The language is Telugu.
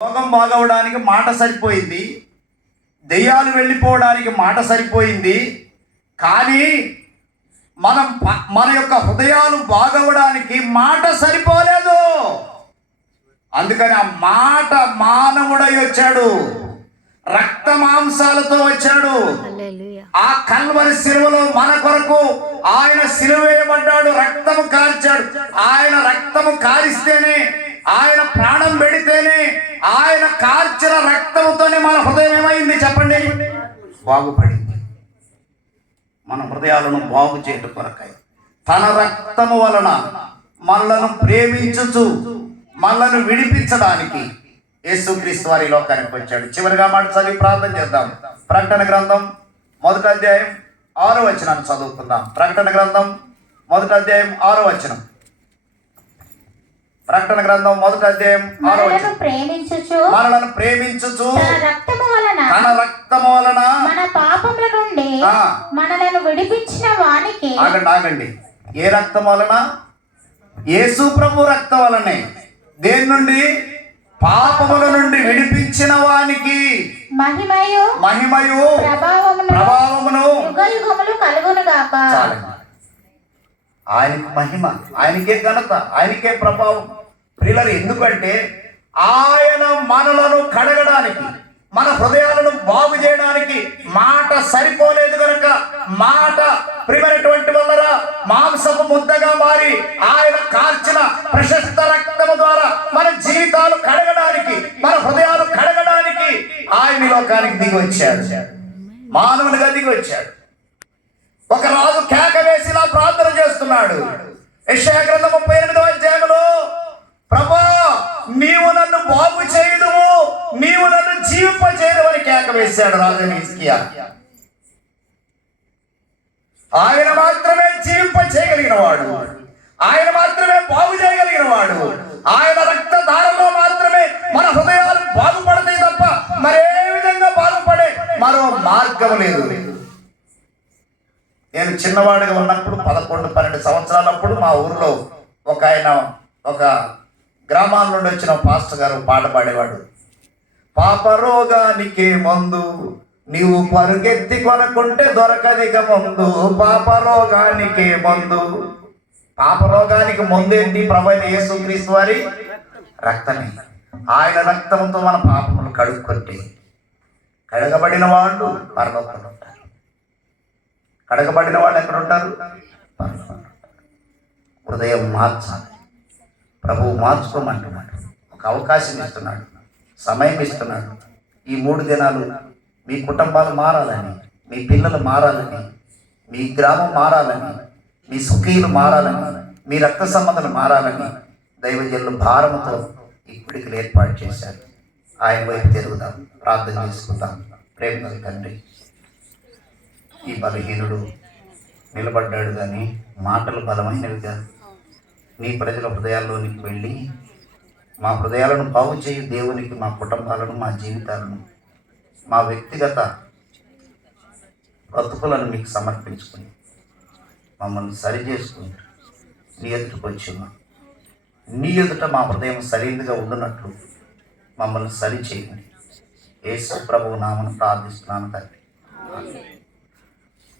రోగం బాగవడానికి మాట సరిపోయింది, దెయ్యాలు వెళ్ళిపోవడానికి మాట సరిపోయింది. కానీ మన యొక్క హృదయాలు బాగవడానికి మాట సరిపోలేదు. అందుకని ఆ మాట మానవుడై వచ్చాడు, రక్త మాంసాలతో వచ్చాడు. ఆ కల్వరి శిలువలో మన కొరకు ఆయన సిలువ వేయబడ్డాడు, రక్తము కార్చాడు. ఆయన రక్తము కారిస్తేనే, ఆయన ప్రాణం పెడితేనే, ఆయన కార్చిన రక్తముతోనే మన హృదయం ఏమైంది చెప్పండి? బాగుపడింది. మన హృదయాలను బాగు చేయడం కొరకై తన రక్తము వలన మనలను ప్రేమించుచు మనలను విడిపించడానికి యేసుక్రీస్తు వారి లోకానికి వచ్చాడు. చివరిగా మాట చదివి ప్రార్థన చేద్దాం. ప్రకటన గ్రంథం 1వ అధ్యాయం 6వ వచనాన్ని చదువుకుందాం. ప్రకటన గ్రంథం 1వ అధ్యాయం 6వ వచనం. ప్రకటన గ్రంథం 1వ అధ్యాయం 6వ వచనం. మనలను ప్రేమించుచు తన రక్తము వలన మన పాపముల నుండి మనలను విడిపించిన వానికి. ఆగండి. ఏ రక్తం వలన? యేసు ప్రభు రక్తం వలనే. దేని నుండి? పాపముల నుండి విడిపించిన వానికి మహిమయు ప్రభావమును యుగయుగములు కలుగును గాక. ఆయనకి మహిమ, ఆయనకే ఘనత, ఆయనకే ప్రభావం. ప్రియులారా, ఎందుకంటే ఆయన మనలను కడగడానికి, మన హృదయాలను బాగు చేయడానికి మాట సరిపోలేదు కనుక, మాట ప్రియమైనటువంటి వల్లరా మాంసపు ముద్దగా మారి ఆయన కార్చిన ప్రశస్త రక్తము ద్వారా మన జీవితాలు కడగడానికి, మన హృదయాలు కడగడానికి ఆయన లోకానికి దిగి వచ్చాడు, మానవునిగా దిగి వచ్చాడు. ఒక రాజు కేక వేసి ఇలా ప్రార్థన చేస్తున్నాడు. యెషయా గ్రంథం 38వ అధ్యాయంలో, ప్రభా నీవు నన్ను బాగు చేయదువు, నీవు నన్ను జీవింపజేయదు అని కేక వేశాడు రాజు హిజ్కియా. ఆయన మాత్రమే జీవింప చేయగలిగిన వాడు, ఆయన మాత్రమే బాగు చేయగలిగిన వాడు. ఆయన రక్తధారలో మాత్రమే మన హృదయాలు బాగుపడతాయి తప్ప మరే విధంగా బాగుపడే మరో మార్గం లేదు. నేను చిన్నవాడిగా ఉన్నప్పుడు 11-12 సంవత్సరాలప్పుడు మా ఊరిలో ఒక గ్రామాల నుండి వచ్చిన పాస్టర్ గారు పాట పాడేవాడు. పాపరోగానికే మందు నీవు పరుగెత్తి కొనకుంటే దొరకదిగ మందు, పాపరోగానికే మందు. పాపరోగానికి ముందేంటి? ప్రభువైన యేసుక్రీస్తు వారి రక్తమే. ఆయన రక్తంతో మన పాపములు కడుక్కుంటే కడగబడిన వాళ్ళు పరలోకంలో ఉంటారు. కడగబడిన వాళ్ళు ఎక్కడ ఉంటారు? హృదయం మార్చాలి. ప్రభువు మార్చుకోమంటున్నాడు, ఒక అవకాశం ఇస్తున్నాడు, సమయం ఇస్తున్నాడు. ఈ 3 దినాలు మీ కుటుంబాలు మారాలని, మీ పిల్లలు మారాలని, మీ గ్రామం మారాలని, మీ సుఖీలు మారాలని, మీ రక్త సంబంధాలు మారాలని దైవజనులు భారముతో ఈ కుడికలు ఏర్పాటు చేశారు. ఆయన వైపు తిరుగుదాం, ప్రార్థన చేసుకుందాం. ప్రేమ తండ్రి, ఈ బలహీనుడు నిలబడ్డాడు కానీ మాటలు బలమైనవిగా నీ ప్రజల హృదయాల్లోనికి వెళ్ళి మా హృదయాలను బాగు చేయి దేవునికి, మా కుటుంబాలను, మా జీవితాలను, మా వ్యక్తిగత బ్రతుకులను మీకు సమర్పించుకుని మమ్మల్ని సరి చేసుకుంటూ నీ ఎదుటికి వచ్చున్నాం. నీ ఎదుట మా హృదయం సరైనదిగా ఉండునట్లు మమ్మల్ని సరి చేయండి. యేసు ప్రభువు నామమున ప్రార్థిస్తున్నాను తండ్రి.